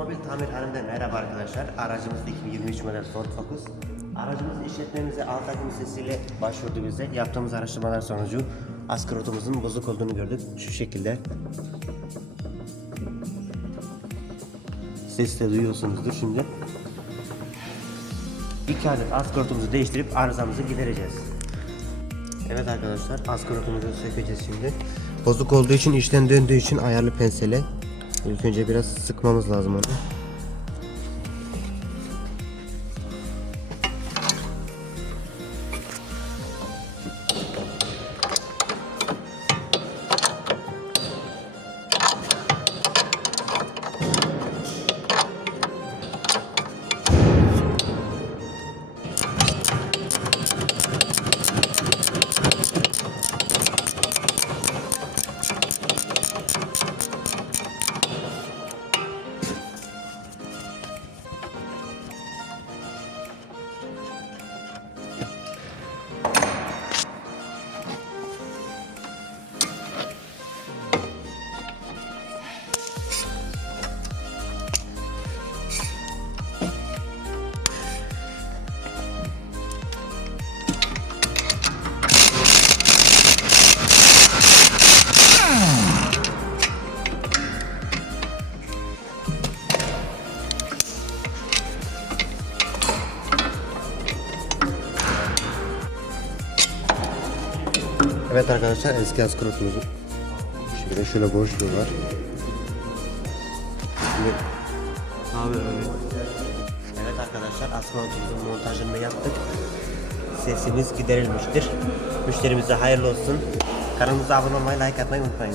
Otomobil tamirhaneden merhaba arkadaşlar. Aracımız 2023 model Ford Focus. Aracımız işletmemize akım sesiyle başvurdu bize. Yaptığımız araştırmalar sonucu askrotumuzun bozuk olduğunu gördük. Şu şekilde. Sesi de duyuyorsunuzdur şimdi. İki adet askortumuzu değiştirip arızamızı gidereceğiz. Evet arkadaşlar askorotumuzu sökeceğiz şimdi. Bozuk olduğu için işten döndüğü için ayarlı pensele. İlk önce biraz sıkmamız lazım onu. Evet arkadaşlar eski askorotumuzun şöyle şöyle boşluğu var. Şimdi Abi abi. Evet arkadaşlar askorotumuzun montajını yaptık. Sesimiz giderilmiştir. Müşterimize hayırlı olsun. Kanalımıza abone olmayı, like atmayı unutmayın.